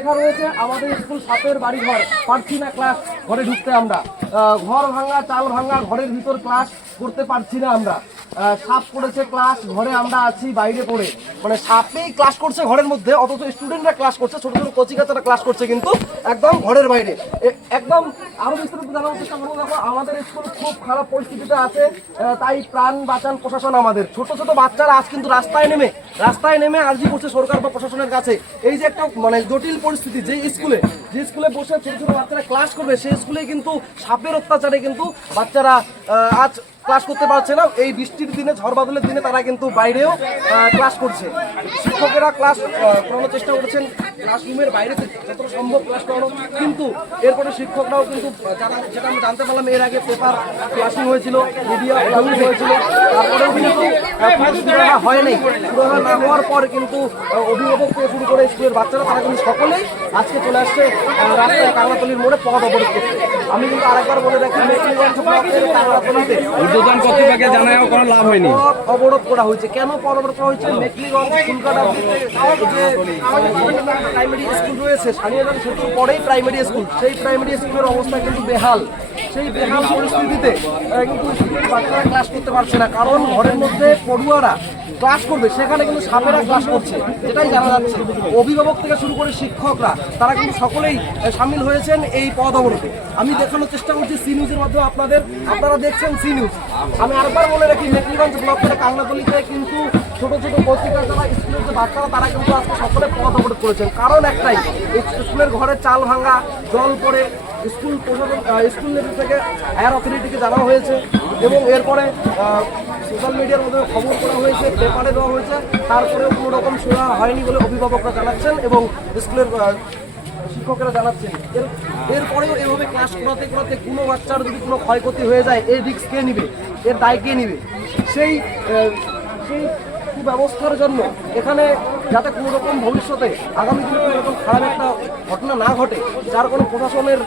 লেখা রয়েছে আমাদের স্কুল সাপের বাড়ি ঘর, পারছি না ক্লাস ঘরে ঢুকতে আমরা, ঘর ভাঙা চাল ভাঙা ঘরের ভিতর ক্লাস করতে পারছি না আমরা, সাপ করেছে ক্লাস ঘরে আমরা আছি বাইরে পড়ে। মানে সাপেই ক্লাস করছে ঘরের মধ্যে, অথচ স্টুডেন্টরা ক্লাস করছে, ছোট ছোট কচিকাচারা ক্লাস করছে কিন্তু একদম ঘরের বাইরে। একদম আরো বিস্তারিত জানার চেষ্টা করবো। দেখো আমাদের স্কুল খুব খারাপ পরিস্থিতিতে আছে, তাই প্রাণ বাঁচান প্রশাসন আমাদের। ছোট ছোট বাচ্চারা আজ কিন্তু রাস্তায় নেমে আর্জি করছে সরকার বা প্রশাসনের কাছে। এই যে একটা মানে জটিল পরিস্থিতি, যে স্কুলে বসে ছোট ছোট বাচ্চারা ক্লাস করবে, সেই স্কুলে কিন্তু সাপের অত্যাচারে কিন্তু বাচ্চারা আজ ক্লাস করতে পারছে না। এই বৃষ্টির দিনে, ঝড় বাদলের দিনে তারা কিন্তু বাইরেও ক্লাস করছে। শিক্ষকেরা ক্লাস করানোর চেষ্টা করছেন ক্লাসরুমের বাইরে যতটা সম্ভব ক্লাস করানো, কিন্তু এরপরে শিক্ষকরাও কিন্তু যেটা আমি জানতে পারলাম, এর আগে পেপার ক্লাসিং হয়েছিল, মিডিয়া ক্লাসিং হয়েছিল, তারপরেও কিন্তু হয়নি। সুরাহা না হওয়ার পর কিন্তু অভিভাবক থেকে শুরু করে স্কুলের বাচ্চারা তারা কিন্তু সকলেই আজকে চলে আসছে রাস্তায় কাংলাতলির মোড়ে পথ অবরোধ করতে। আমি কিন্তু আরেকবার বলে রাখি, মেখলিগঞ্জ ব্লকের কাংলাতলিতে কোনো লাভ হয়নি, অবরোধ করা হয়েছে। কেন পথ অবরোধ করা হয়েছে? মেখলিগঞ্জ ফুলকাটা যে প্রাইমারি স্কুল রয়েছে, স্থানীয়জন সেতুর পরেই প্রাইমারি স্কুল, সেই প্রাইমারি স্কুলের অবস্থা কিন্তু বেহাল। সেই বেহাল পরিস্থিতিতে কিন্তু স্কুলের বাচ্চারা ক্লাস করতে পারছে না, কারণ ঘরের মধ্যে পড়ুয়ারা ক্লাস করবে, সেখানে কিন্তু সাপেরা ক্লাস করছে, এটাই জানা যাচ্ছে। অভিভাবক থেকে শুরু করে শিক্ষকরা তারা কিন্তু সকলেই সামিল হয়েছেন এই পথ অবরোধে। আমি দেখানোর চেষ্টা করছি সি নিউজের মাধ্যমে আপনারা দেখছেন সি নিউজ। আমি আরেকবার বলে রাখি, মেখলিগঞ্জ ব্লকের কাংলাতলিতে কিন্তু ছোট ছোট পত্রিকা যারা স্কুলের যে বাচ্চারা তারা কিন্তু আজকে সকলে পথ অবরোধ করেছেন। কারণ একটাই, স্কুলের ঘরে চাল ভাঙা, জল পড়ে স্কুল প্রশাসন, স্কুল লেভেল থেকে হায়ার অথরিটিকে জানানো হয়েছে এবং এরপরে সোশ্যাল মিডিয়ার মধ্যে খবর করা হয়েছে, পেপারে দেওয়া হয়েছে, তারপরেও কোনো রকম শোনা হয়নি বলে অভিভাবকরা জানাচ্ছেন এবং স্কুলের শিক্ষকেরা জানাচ্ছেন। এরপরেও এভাবে ক্লাস করাতে করাতে কোনো বাচ্চার যদি কোনো ক্ষয়ক্ষতি হয়ে যায়, এই রিস্ক কে নিবে, এর দায় কে নিবে? সেই সুব্যবস্থার জন্য এখানে যাতে কোনো রকম ভবিষ্যতে আগামী দিনে কোনো রকম খারাপ একটা ঘটনা না ঘটে, যার কোনো প্রশাসনের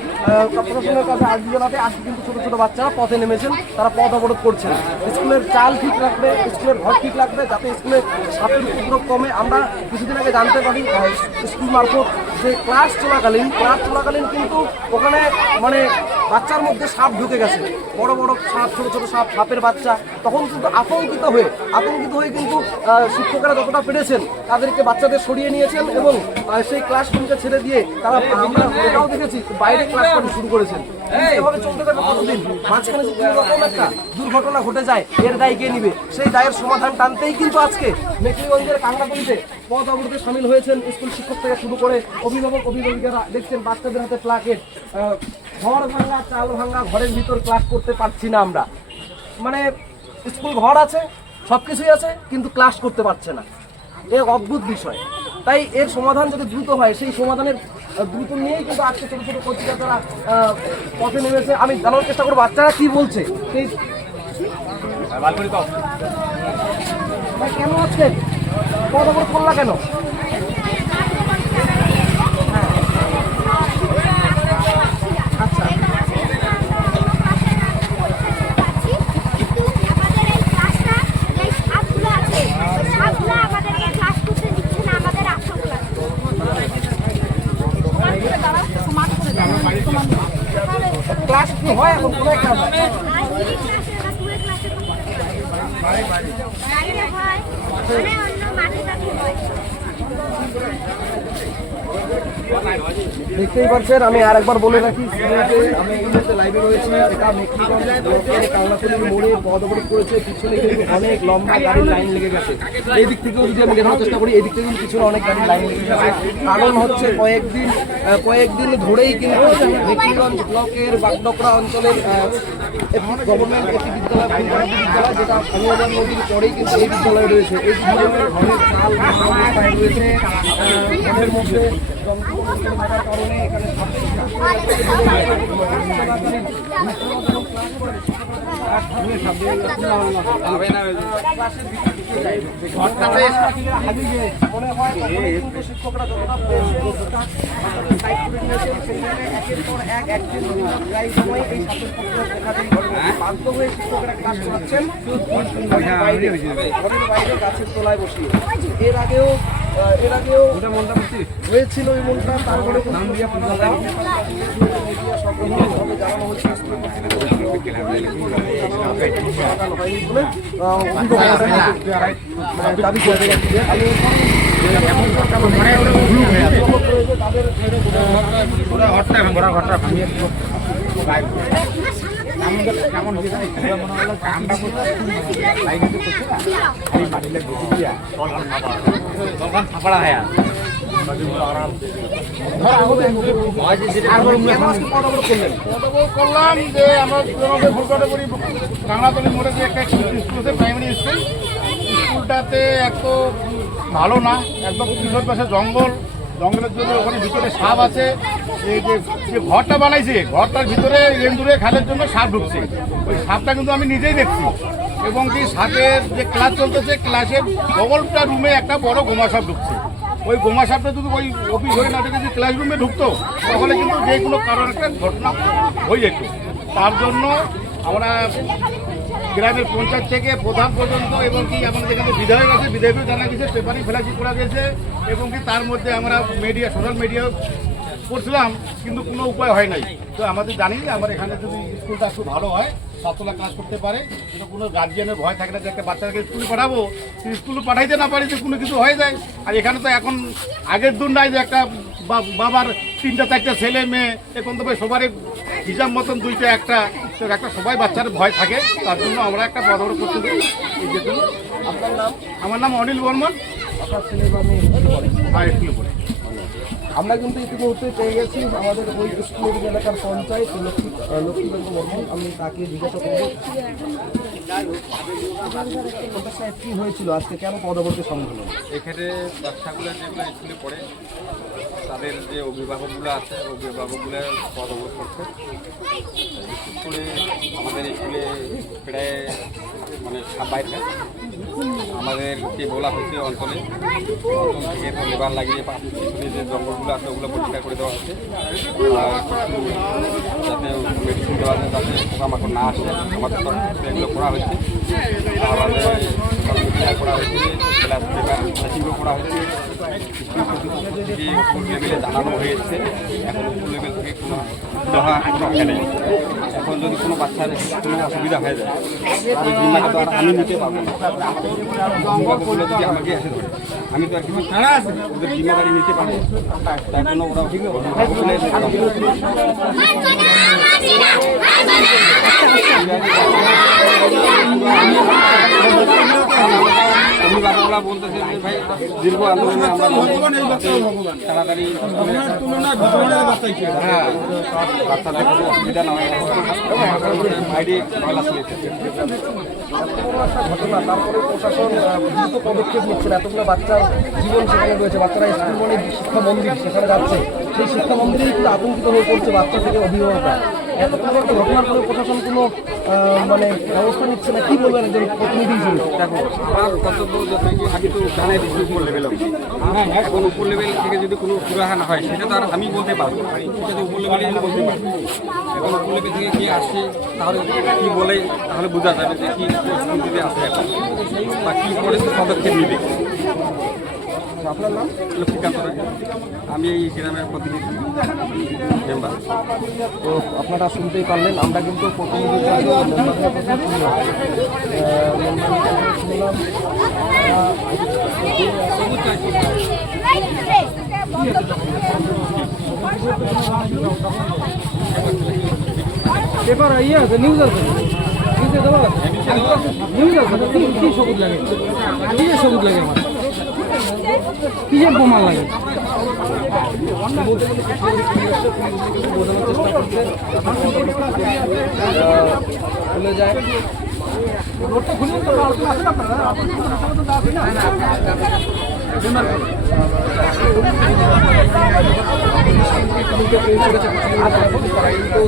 কাছে আর্জি জানাতে আজকে কিন্তু ছোটো ছোটো বাচ্চারা পথে নেমেছেন, তারা পথ অবরোধ করছেন। স্কুলের চাল ঠিক রাখবে, স্কুলের ঘর ঠিক রাখবে, যাতে স্কুলে ছাত্রের উপদ্রব কমে। আমরা কিছুদিন আগে জানতে পারি স্কুল মারফত যে ক্লাস চলাকালীন কিন্তু ওখানে মানে বাচ্চার মধ্যে সাপ ঢুকে গেছে, বড় বড় সাপ, ছোট ছোট সাপের বাচ্চা। তখন কিন্তু আতঙ্কিত হয়ে কিন্তু শিক্ষকেরা যতটা পেরেছেন তাদেরকে বাচ্চাদের সরিয়ে নিয়েছেন এবং সেই ক্লাসরুমকে ছেড়ে দিয়ে তারা, আমরা এটাও দেখেছি, বাইরে ক্লাস করা শুরু করেছেন। এভাবে চলতে থাকা কতদিন? মাঝখানে যদি কোনো রকম একটা দুর্ঘটনা ঘটে যায়, এর দায় কে নিবে? সেই দায়ের সমাধান টানতেই কিন্তু আজকে মেখলিগঞ্জের কাংলাতলিতে পথ অবরোধে সামিল হয়েছেন স্কুল শিক্ষক থেকে শুরু করে অভিভাবিকেরা। দেখছেন বাচ্চাদের হাতে প্লাকেট, ঘর ভাঙা চাল ভাঙা ঘরের ভিতর ক্লাস করতে পারছি না আমরা। মানে স্কুল ঘর আছে, সব কিছুই আছে, কিন্তু ক্লাস করতে পারছে না, এ অদ্ভুত বিষয়। তাই এর সমাধান যদি দ্রুত হয়, সেই সমাধানের দ্রুত নিয়েই কিন্তু আজকে ছোটো ছোটো পত্রিকা যারা পথে নেমেছে। আমি জানার চেষ্টা করবো বাচ্চারা কি বলছে। সেই কেন আজকে পথ অবরোধ করলা কেন? ক্লাস কি হয় এখন? কোথায় ক্লাস হয়? দেখতেই পাচ্ছেন, আমি আর একবার বলে রাখি, আমি এই মুহূর্তে লাইভে রয়েছি। এটা মেখলিগঞ্জ ব্লকের কাংলাতলির মোড়ে পথ অবরোধ করেছে, পিছনে কিন্তু অনেক লম্বা গাড়ির লাইন লেগে গেছে। এই দিক থেকেও যদি আমি দেখানোর চেষ্টা করি, এই দিক থেকে কিন্তু পিছনে অনেক গাড়ির লাইন লেগে গেছে। কারণ হচ্ছে কয়েকদিন ধরেই কিন্তু মেখলিগঞ্জ ব্লকের বাগডোগরা অঞ্চলের গভর্নমেন্ট একটি বিদ্যালয়, যেটা স্বামীবাজার নদীর পরেই কিন্তু এই বিদ্যালয় রয়েছে। এই বিদ্যালয়ের ঘরের চাল অবস্থায় রয়েছে, ঘরের মধ্যে থাকার কারণে এখানে শিক্ষকরা যতটা একের পর এক প্রায় সময় এই বাধ্য হয়ে শিক্ষকরা ক্লাস করাচ্ছেন ঘরের বাইরে গাছের তলায় বসিয়ে। এর আগেও এর আগেও হয়েছিল এই মনটা, তারপরে জানানো হয়েছে দাবি করে কেমন মনে হলো কামটা ফাপড়া হয় করলাম যে আমরা ফুলকাটাপুরি বাংলাতলি মোড়ে যে একটা স্কুল আছে, প্রাইমারি স্কুল। স্কুলটাতে এক তো ভালো না, একদম পিছন পাশে জঙ্গল, জঙ্গলের জন্য ওখানে ভিতরে সাপ আছে। এই যে ঘরটা বানাইছে, ঘরটার ভিতরে রেন্দুরে খালের জন্য সাপ ঢুকছে। ওই সাপটা কিন্তু আমি নিজেই দেখছি, এবং কি সাপের যে ক্লাস চলতেছে, ক্লাসের বগলটা রুমে একটা বড় গোমা সাপ ঢুকছে। ওই গোমা সাপটা যদি ওই অফিস হয়ে না থেকে যদি ক্লাসরুমে ঢুকতো, তাহলে কিন্তু যে কোনো কারণ একটা ঘটনা হয়ে যেত। তার জন্য আমরা গ্রামের পঞ্চায়েত থেকে প্রধান পর্যন্ত, এবং কি আমাদের যেখানে বিধায়ক আছে, বিধায়কও জানা গেছে, পেপারি ফেলাচি করা গেছে, এবং কি তার মধ্যে আমরা মিডিয়া, সোশ্যাল মিডিয়াও করছিলাম, কিন্তু কোনো উপায় হয় নাই। তো আমাদের জানি যে আমার এখানে যদি স্কুলটা একটু ভালো হয়, ছাত্ররা ক্লাস করতে পারে, কিন্তু কোনো গার্জিয়ানের ভয় থাকে না যে একটা বাচ্চাকে স্কুলে পাঠাবো, স্কুলে পাঠাইতে না পারি যে কোনো কিছু হয়ে যায়। আর এখানে তো এখন আগের দিন নাই যে একটা বাবার 3-4 ছেলে মেয়ে, এখন তো সবারই হিসাব মতন 2টা 1টা, তো একটা সবাই বাচ্চার ভয় থাকে। তার জন্য আমরা একটা পদক্ষেপ করতে দিই। এই যে আপনার নাম? আমার নাম অনিল বর্মন। আপনার ছেলে বা মেয়ে হ্যাঁ, স্কুলে পড়ে। আমরা কিন্তু ইতিমধ্যে পেয়ে গেছি আমাদের ওই স্কুলের এলাকার পঞ্চায়েত লক্ষ্মীকান্ত বর্মন। আমি তাকে জিজ্ঞাসা করবো কি হয়েছিল আজকে, কেন পরবর্তী সম্মেলন? এখানে বাচ্চাগুলো যেগুলো স্কুলে পড়ে, তাদের যে অভিভাবকগুলো আছে, অভিভাবকগুলো পদবোধ করছে। বিশেষ করে আমাদের স্কুলে প্রায় মানে বাইরে আমাদেরকে বলা হয়েছে অঞ্চল থেকে তো লেবার লাগিয়ে পিছনে যে জঙ্গলগুলো আছে ওগুলো পরিষ্কার করে দেওয়া হচ্ছে, আর যাতে মেডিসিন দেওয়া যায়, যাতে পোকামাকড় না আসে, আমাদের তরফ থেকে এগুলো করা হয়েছে। আমাদের করা হয়েছে, প্লাস পেপার ফ্লাশিংও করা হয়েছে। থেকে উপর লেভেলে জানানো হয়েছে, এখন উপর লেভেল থেকে কোনো সুবিধা নেই। এখন যদি কোনো বাচ্চার কোনো অসুবিধা হয়ে যায়, ওই জিম্মাটা তো আর আমি নিতে পারবো না। জিম্মাগুলো যদি আমাকে এসে ধরে, আমি তো আর কিছু ছাড়া আছে, ওদের জিম্মাদারি নিতে পারবো। তার জন্য ওরা অভিভাবকরা বলতেছে যে ভাই দীর্ঘ আন্দোলনে আমরা তাড়াতাড়ি হ্যাঁ বাচ্চাদের কোনো অসুবিধা না হয় আইডি ময়লা শুনেছে। ঘটনা, তারপরে প্রশাসন দ্রুত পদক্ষেপ নিচ্ছে। এতগুলো বাচ্চার জীবন সেখানে রয়েছে, বাচ্চারা স্কুল মানে শিক্ষা মন্দির সেখানে যাচ্ছে, সেই শিক্ষা মন্দিরেই কিন্তু আতঙ্কিত হয়ে পড়ছে বাচ্চা থেকে অভিভাবকরা। এত বড় একটা ঘটনার পরে প্রশাসন কোনো মানে ব্যবস্থা নিচ্ছে না, কি বলবেন একজন প্রতিনিধি হিসেবে? দেখো আমার কর্তব্য যতটুকু আগে তো জানাই দিচ্ছি উপর লেভেল, এখন উপর লেভেল থেকে যদি কোনো সুরাহা না হয় সেটা তো আর আমি বলতে পারবো, সেটা তো উপর লেভেলে আমি বলতে পারবো। এখন উপর লেভেল থেকে কে আসছে তাহলে কী বলে, তাহলে বোঝা যাবে যে কী পরিস্থিতিতে আছে এখন বা কী করে পদক্ষেপ নিবে। আপনার নাম? লক্ষ্মীকান্ত রায়, আমি এই গ্রামের প্রতিনিধি মেম্বার। তো আপনারা শুনতেই পারলেন, আমরা কিন্তু প্রতিনিধি পেপার ইয়ে আছে, নিউজ আছে, নিউজ আছে, কি সবুজ লাগে, কি সবুজ লাগে, কি যে বোমা লাগে খুলে যায়।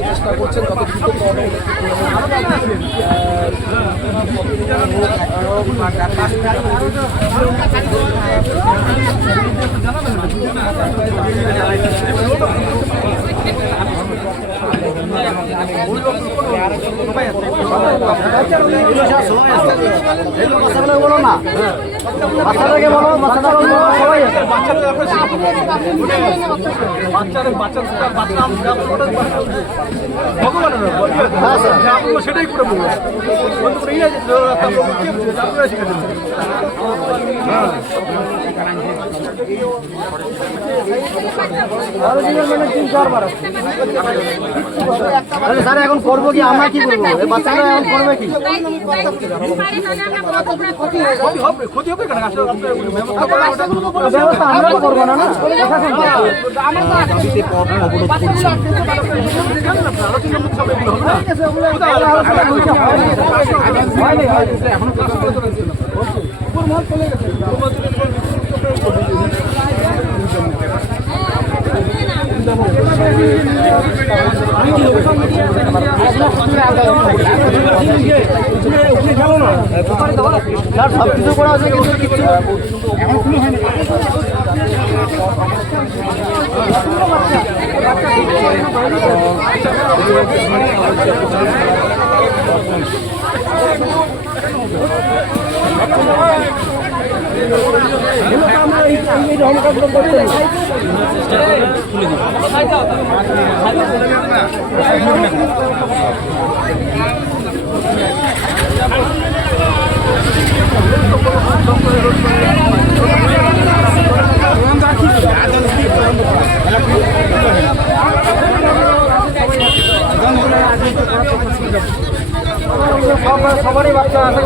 চেষ্টা করছেন কত দ্রুত জানাবেন। বলো না, বাচ্চাটাকে বলো, বাচ্চাটাকে বলো, সবাই আছে। সেটাই করে বলবো স্যার এখন করবো কি, আমরা কি করবো, বাচ্চারা এখন করবে কি? ব্যবস্থা আমরা তো করবো না, না সব কিছু করা আছে কিন্তু এখন কোনো হয়নি। সবারই বাচ্চা আছে,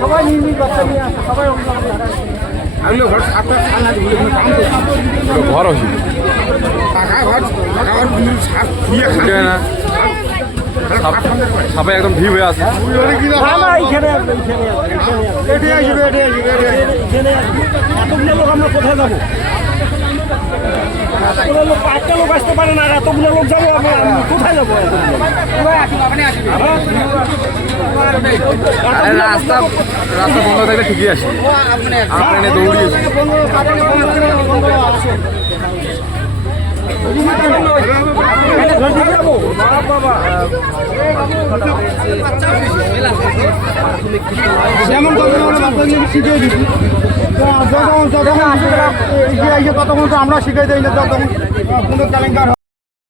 সবাই নির্মিত বাচ্চা নিয়ে আসে, সবাই ঘর হয়েছে সবাই একদম ভিড় হয়ে আছে। এতগুলো লোক আমরা কোথায় যাবো? এতগুলো লোক, একটা লোক আসতে পারে না, এতগুলো লোক যাবো আমি কোথায় যাবো? রাস্তা রাস্তা বন্ধ থাকলে ঠিকই আসে, আমরা দৌড়িয়েছি। যেমন শিখিয়ে দিচ্ছি, কতক্ষণ আমরা শিখিয়ে দিই না, যতক্ষণ কোনো কেলেঙ্কার